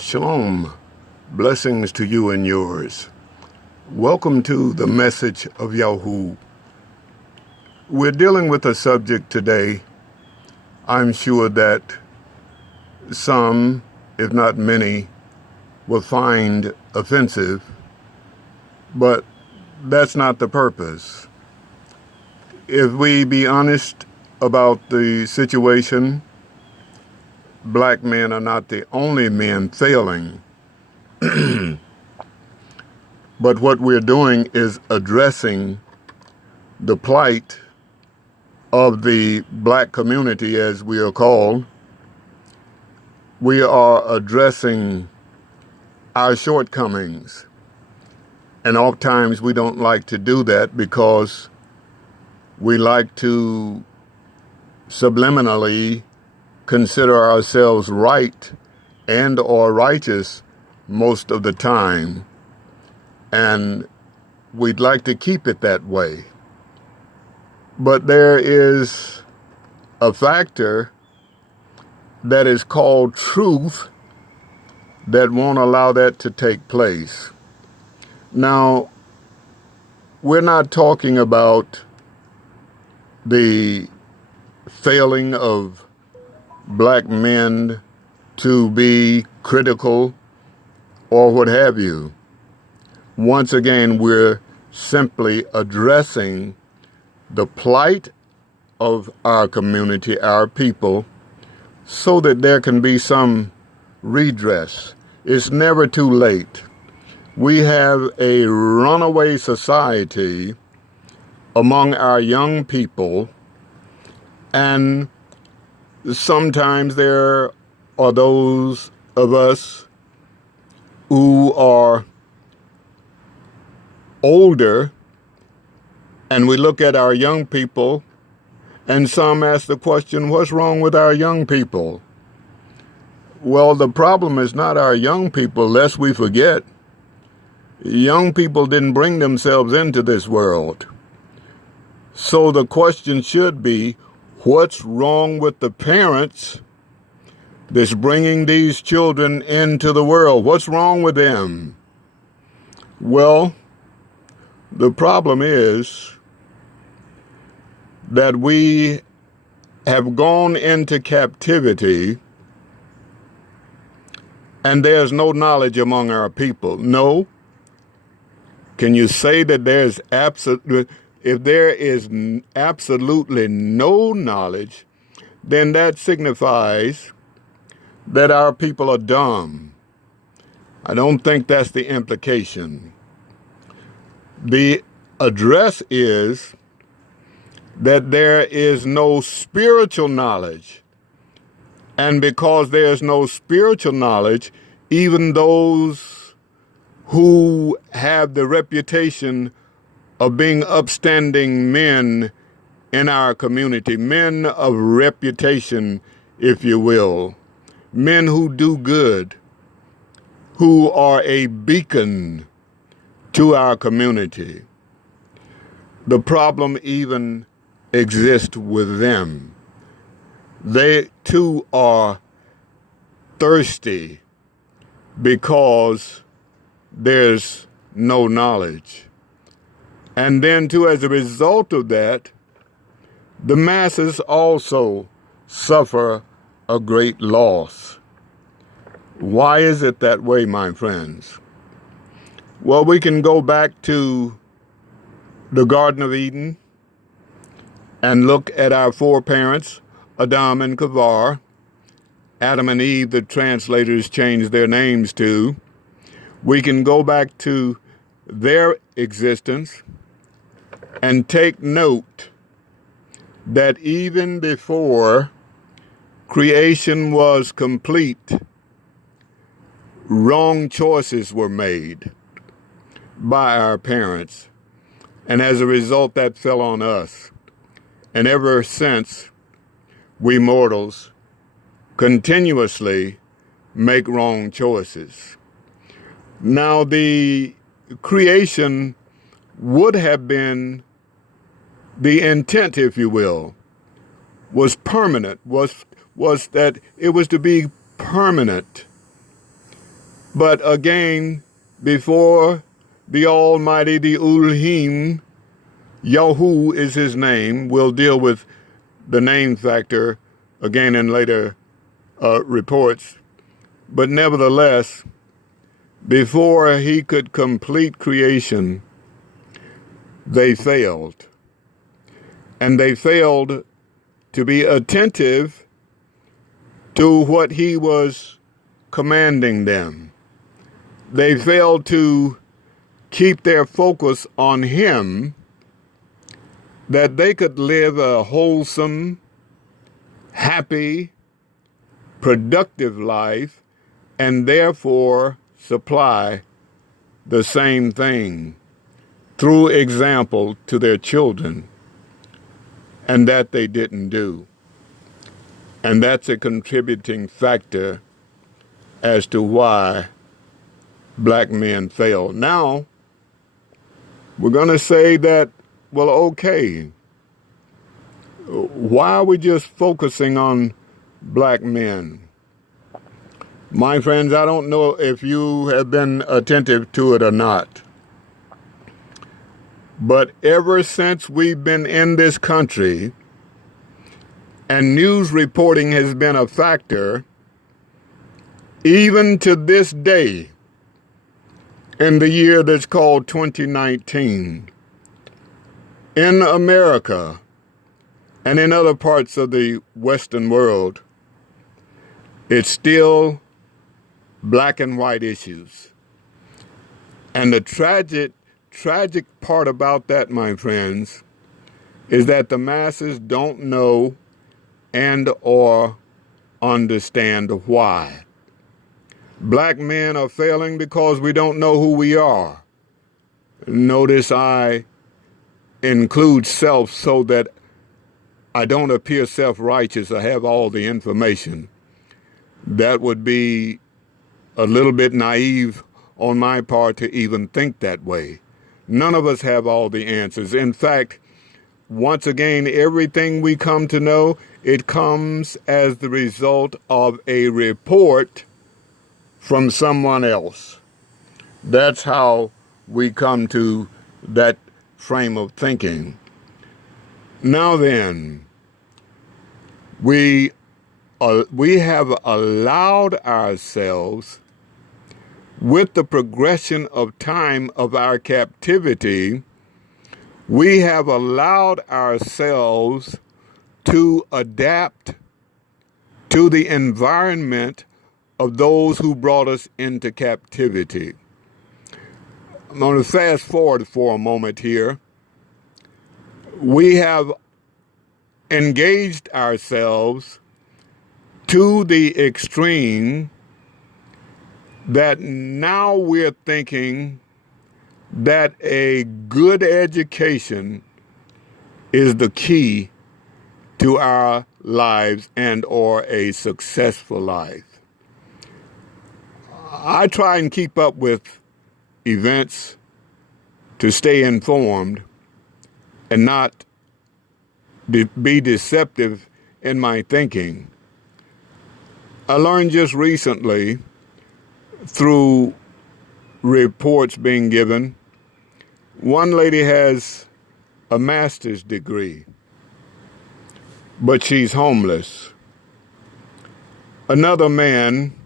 Shalom. Blessings to you and yours. Welcome to the message of Yahuwah. We're dealing with a subject today I'm sure that some, if not many, will find offensive, but that's not the purpose. If we be honest about the situation, black men are not the only men failing. But what we're doing is addressing the plight of the black community, as we are called. We are addressing our shortcomings. And oftentimes we don't like to do that because we like to subliminally consider ourselves right and or righteous most of the time. And we'd like to keep it that way. But there is a factor that is called truth that won't allow that to take place. Now, we're not talking about the failing of black men to be critical or what have you. Once again, we're simply addressing the plight of our community, our people, so that there can be some redress. It's never too late. We have a runaway society among our young people, and sometimes there are those of us who are older, and we look at our young people, and some ask the question, what's wrong with our young people? Well, the problem is not our young people, lest we forget. Young people didn't bring themselves into this world. So the question should be, what's wrong with the parents that's bringing these children into the world? What's wrong with them? Well, the problem is that we have gone into captivity and there's no knowledge among our people. No. Can you say that if there is absolutely no knowledge, then that signifies that our people are dumb? I don't think that's the implication. The address is that there is no spiritual knowledge. And because there's no spiritual knowledge, even those who have the reputation of being upstanding men in our community, men of reputation, if you will, men who do good, who are a beacon to our community, the problem even exists with them. They too are thirsty because there's no knowledge. And then too, as a result of that, the masses also suffer a great loss. Why is it that way, my friends? Well, we can go back to the Garden of Eden and look at our foreparents, Adam and Kavar, Adam and Eve, the translators changed their names to. We can go back to their existence and take note that even before creation was complete, wrong choices were made by our parents. And as a result, that fell on us. And ever since, we mortals continuously make wrong choices. Now, the creation would have been the intent, if you will, was permanent, was that it was to be permanent. But again, before the Almighty, the Elohim, Yahu is his name. We'll deal with the name factor again in later reports. But nevertheless, before he could complete creation, they failed. And they failed to be attentive to what he was commanding them. They failed to keep their focus on him, that they could live a wholesome, happy, productive life, and therefore supply the same thing through example to their children. And that they didn't do. And that's a contributing factor as to why black men fail. Now, we're going to say that, well, okay, why are we just focusing on black men? My friends, I don't know if you have been attentive to it or not, but ever since we've been in this country and news reporting has been a factor, even to this day, in the year that's called 2019, in America and in other parts of the Western world, it's still black and white issues. And the tragic part about that, my friends, is that the masses don't know and or understand why. Black men are failing because we don't know who we are. Notice I include self so that I don't appear self-righteous or have all the information. That would be a little bit naive on my part to even think that way. None of us have all the answers. In fact, once again, everything we come to know, it comes as the result of a report from someone else. That's how we come to that frame of thinking. Now then, we have allowed ourselves, with the progression of time of our captivity, we have allowed ourselves to adapt to the environment of those who brought us into captivity. I'm going to fast forward for a moment here. We have engaged ourselves to the extreme that now we're thinking that a good education is the key to our lives and or a successful life. I try and keep up with events to stay informed and not be deceptive in my thinking. I learned just recently through reports being given, one lady has a master's degree, but she's homeless. Another man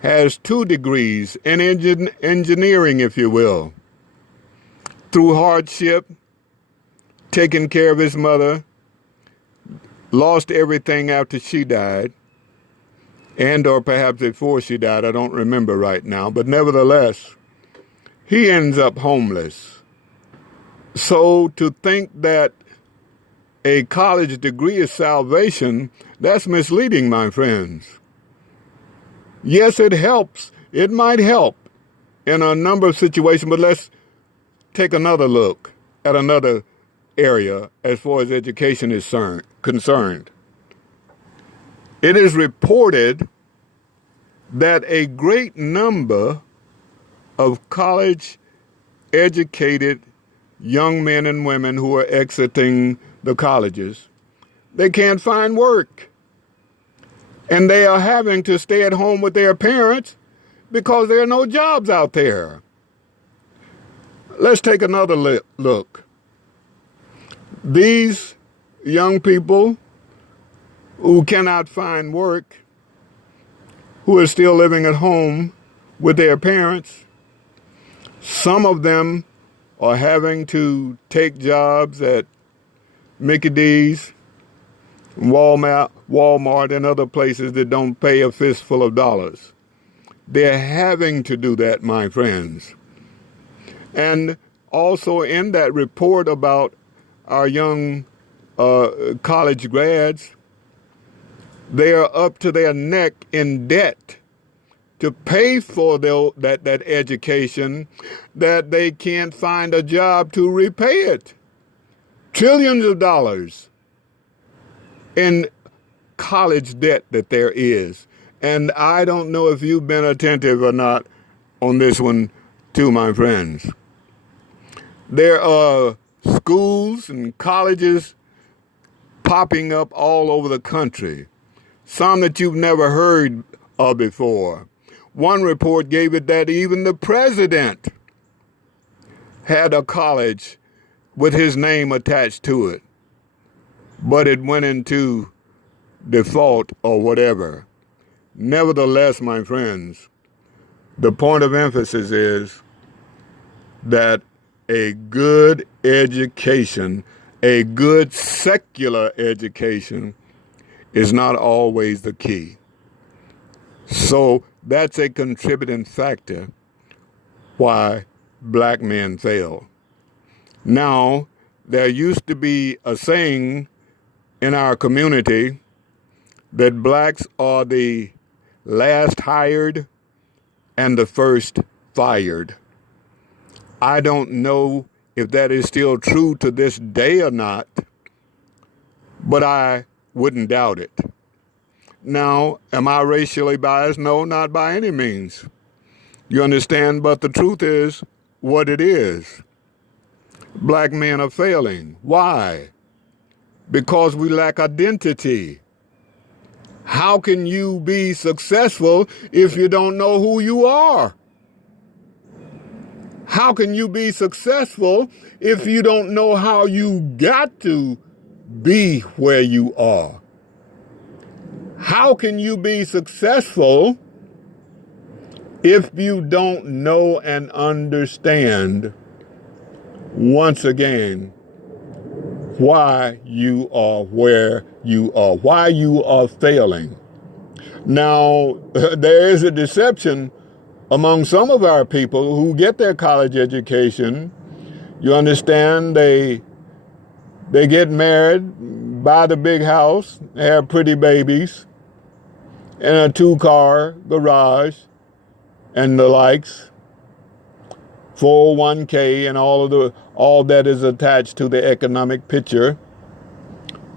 has 2 degrees in engineering, if you will. Through hardship, taking care of his mother, lost everything after she died, and or perhaps before she died, I don't remember right now, but nevertheless, he ends up homeless. So to think that a college degree is salvation, that's misleading, my friends. Yes, it helps. It might help in a number of situations, but let's take another look at another area as far as education is concerned. It is reported that a great number of college-educated young men and women who are exiting the colleges, they can't find work. And they are having to stay at home with their parents because there are no jobs out there. Let's take another look. These young people who cannot find work, who are still living at home with their parents, some of them are having to take jobs at Mickey D's, Walmart, and other places that don't pay a fistful of dollars. They're having to do that, my friends. And also in that report about our young college grads, they are up to their neck in debt to pay for that education, that they can't find a job to repay it. Trillions of dollars in college debt that there is. And I don't know if you've been attentive or not on this one too, my friends. There are schools and colleges popping up all over the country, some that you've never heard of before. One report gave it that even the president had a college with his name attached to it, but it went into default or whatever. Nevertheless, my friends, the point of emphasis is that a good education, a good secular education, is not always the key. So that's a contributing factor why black men fail. Now, there used to be a saying in our community that blacks are the last hired and the first fired. I don't know if that is still true to this day or not, but I wouldn't doubt it. Now, am I racially biased? No, not by any means. You understand? But the truth is what it is. Black men are failing. Why? Because we lack identity. How can you be successful if you don't know who you are? How can you be successful if you don't know how you got to be where you are? How can you be successful if you don't know and understand, once again, why you are where you are, why you are failing? Now, there is a deception among some of our people who get their college education. You understand, they get married, buy the big house, have pretty babies, and a 2-car garage, and the likes, 401k, and all that is attached to the economic picture.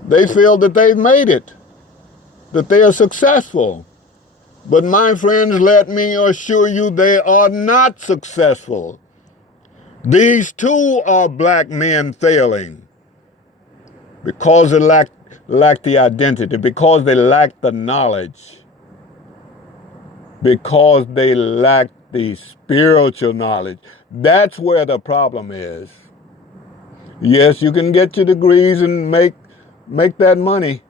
They feel that they've made it, that they are successful. But my friends, let me assure you, they are not successful. These too are black men failing because they lack the identity, because they lack the knowledge, because they lack the spiritual knowledge. That's where the problem is. Yes, you can get your degrees and make that money,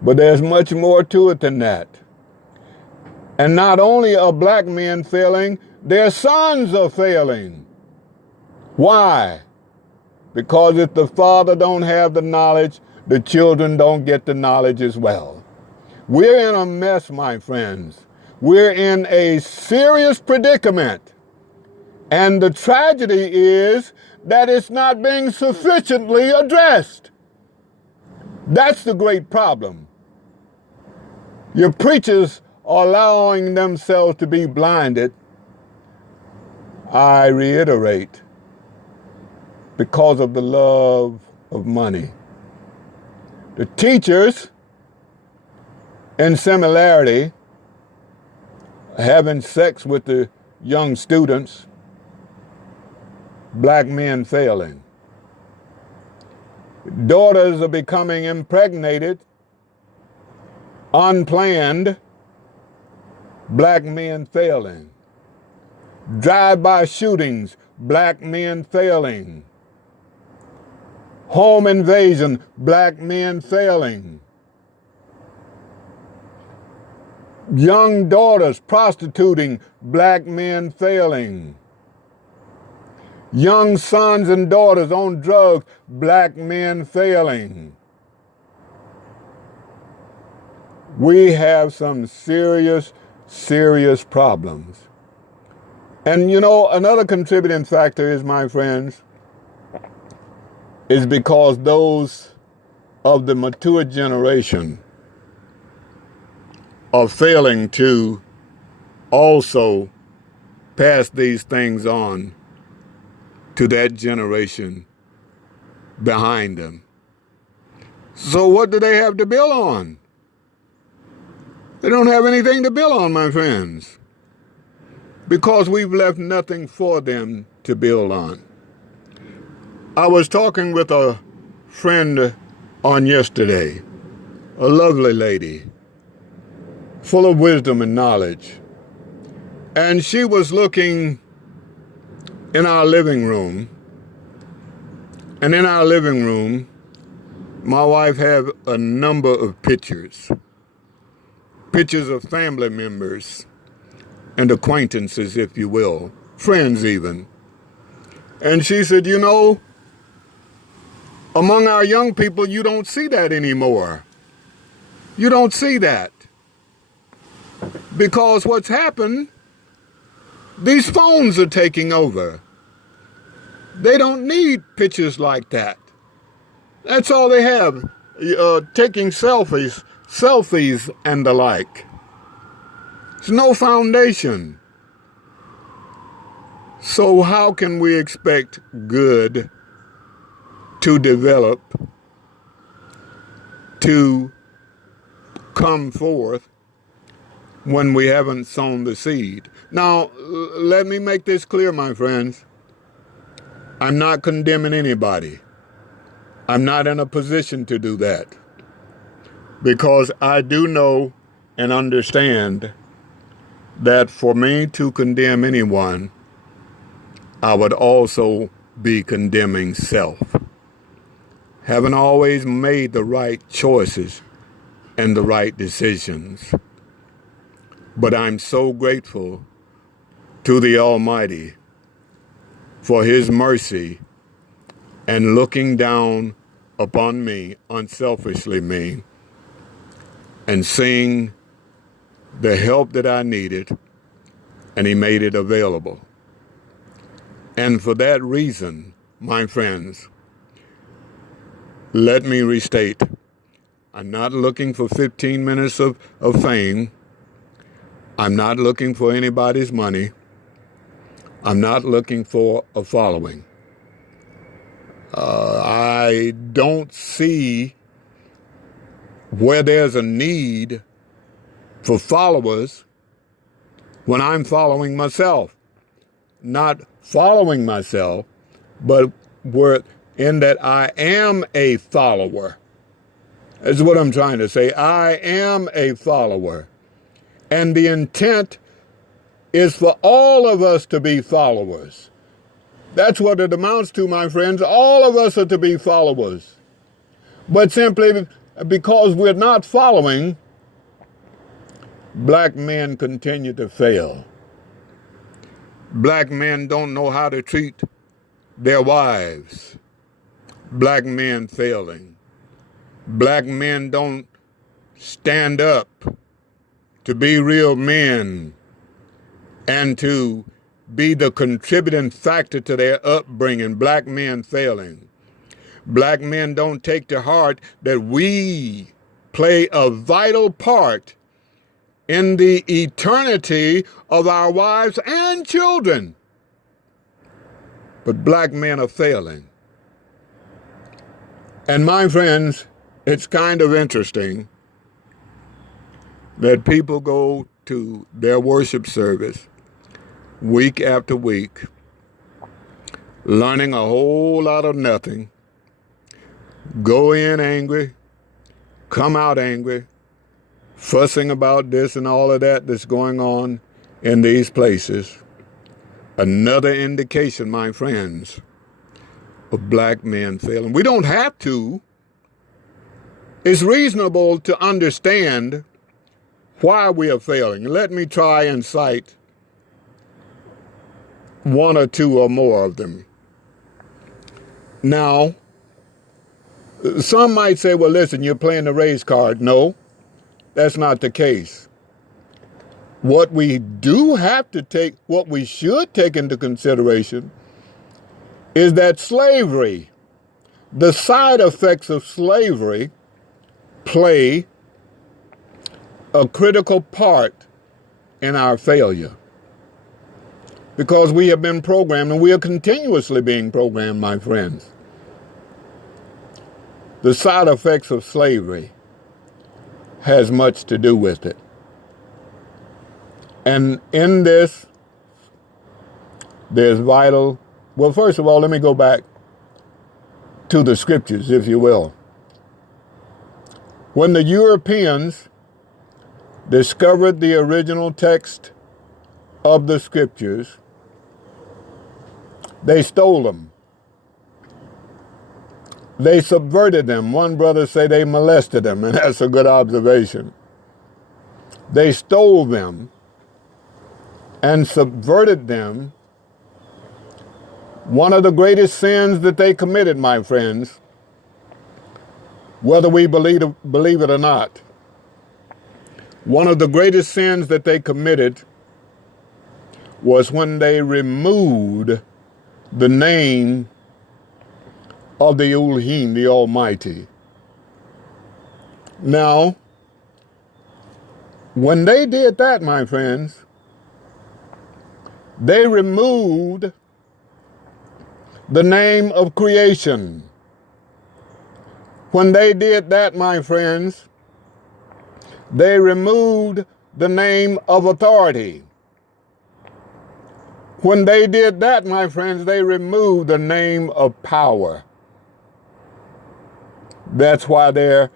but there's much more to it than that. And not only are black men failing, their sons are failing. Why? Because if the father don't have the knowledge, the children don't get the knowledge as well. We're in a mess, my friends. We're in a serious predicament. And the tragedy is that it's not being sufficiently addressed. That's the great problem. Your preachers are allowing themselves to be blinded, I reiterate, because of the love of money. The teachers, in similarity, having sex with the young students, black men failing. Daughters are becoming impregnated, unplanned, black men failing. Drive-by shootings, black men failing. Home invasion, black men failing. Young daughters prostituting, black men failing. Young sons and daughters on drugs, black men failing. We have some serious, serious problems. And you know, another contributing factor is, my friends, is because those of the mature generation are failing to also pass these things on to that generation behind them. So what do they have to build on? They don't have anything to build on, my friends, because we've left nothing for them to build on. I was talking with a friend on yesterday, a lovely lady, full of wisdom and knowledge. And she was looking in our living room. And in our living room, my wife had a number of pictures of family members and acquaintances, if you will, friends even. And she said, you know, among our young people, you don't see that anymore. You don't see that. Because what's happened, these phones are taking over. They don't need pictures like that. That's all they have, taking selfies and the like. There's no foundation. So how can we expect good to develop, to come forth, when we haven't sown the seed? Now, let me make this clear, my friends. I'm not condemning anybody. I'm not in a position to do that, because I do know and understand that for me to condemn anyone, I would also be condemning self. Haven't always made the right choices and the right decisions. But I'm so grateful to the Almighty for His mercy and looking down upon me, unselfishly me, and seeing the help that I needed, and He made it available. And for that reason, my friends, let me restate, I'm not looking for 15 minutes of fame. I'm not looking for anybody's money. I'm not looking for a following. I don't see where there's a need for followers when I'm following myself. Not following myself, but in that I am a follower. That's what I'm trying to say. I am a follower. And the intent is for all of us to be followers. That's what it amounts to, my friends. All of us are to be followers. But simply because we're not following, black men continue to fail. Black men don't know how to treat their wives. Black men failing. Black men don't stand up to be real men and to be the contributing factor to their upbringing. Black men failing. Black men don't take to heart that we play a vital part in the eternity of our wives and children. But black men are failing. And my friends, it's kind of interesting that people go to their worship service week after week, learning a whole lot of nothing, go in angry, come out angry, fussing about this and all of that that's going on in these places. Another indication, my friends, of black men failing. We don't have to. It's reasonable to understand why we are failing. Let me try and cite one or two or more of them. Now, some might say, well, listen, you're playing the race card. No, that's not the case. What we should take into consideration is that slavery, the side effects of slavery, play a critical part in our failure. Because we have been programmed, and we are continuously being programmed, my friends. The side effects of slavery has much to do with it. And in this, there's vital. Well, first of all, let me go back to the scriptures, if you will. When the Europeans discovered the original text of the scriptures, they stole them. They subverted them. One brother say they molested them, and that's a good observation. They stole them and subverted them. One of the greatest sins that they committed, my friends, whether we believe it or not, one of the greatest sins that they committed was when they removed the name of the Elohim, the Almighty. Now, when they did that, my friends, they removed the name of creation. When they did that, my friends, they removed the name of authority. When they did that, my friends, they removed the name of power. That's why there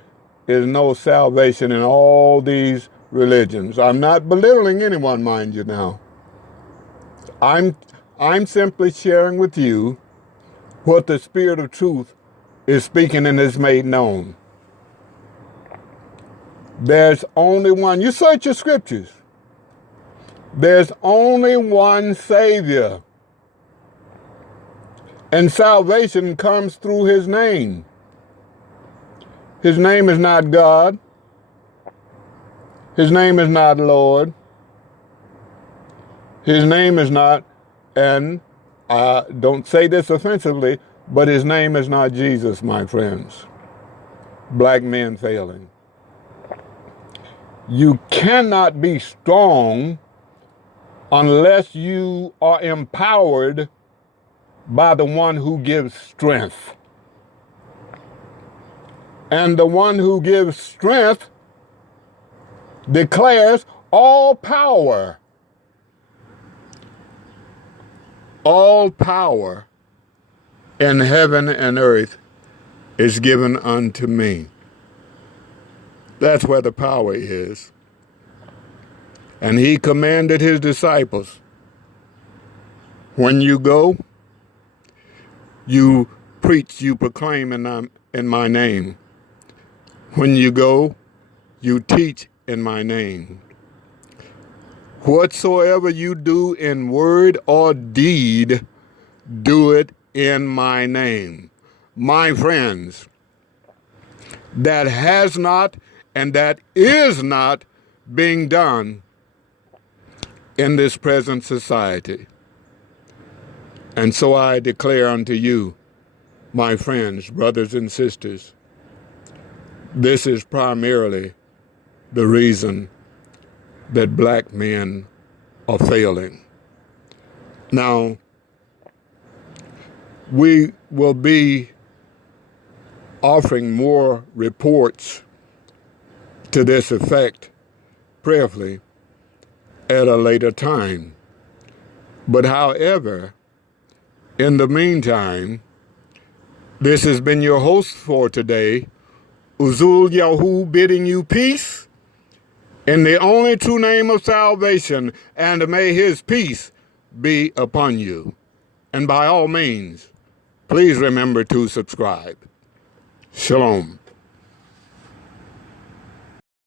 is no salvation in all these religions. I'm not belittling anyone, mind you now. I'm simply sharing with you what the Spirit of truth is speaking and is made known. There's only one. You search your scriptures. There's only one Savior. And salvation comes through his name. His name is not God. His name is not Lord. His name is not, and I don't say this offensively, but his name is not Jesus, my friends. Black men failing. You cannot be strong unless you are empowered by the one who gives strength. And the one who gives strength declares all power. All power in heaven and earth is given unto me. That's where the power is. And he commanded his disciples, when you go, you preach, you proclaim in my name. When you go, you teach in my name. Whatsoever you do in word or deed, do it in my name. My friends, that has not and that is not being done in this present society. And so I declare unto you, my friends, brothers and sisters, this is primarily the reason that black men are failing. Now, we will be offering more reports to this effect, prayerfully, at a later time. But however, in the meantime, this has been your host for today, Uzul Yahu, bidding you peace in the only true name of salvation, and may his peace be upon you. And by all means, please remember to subscribe. Shalom.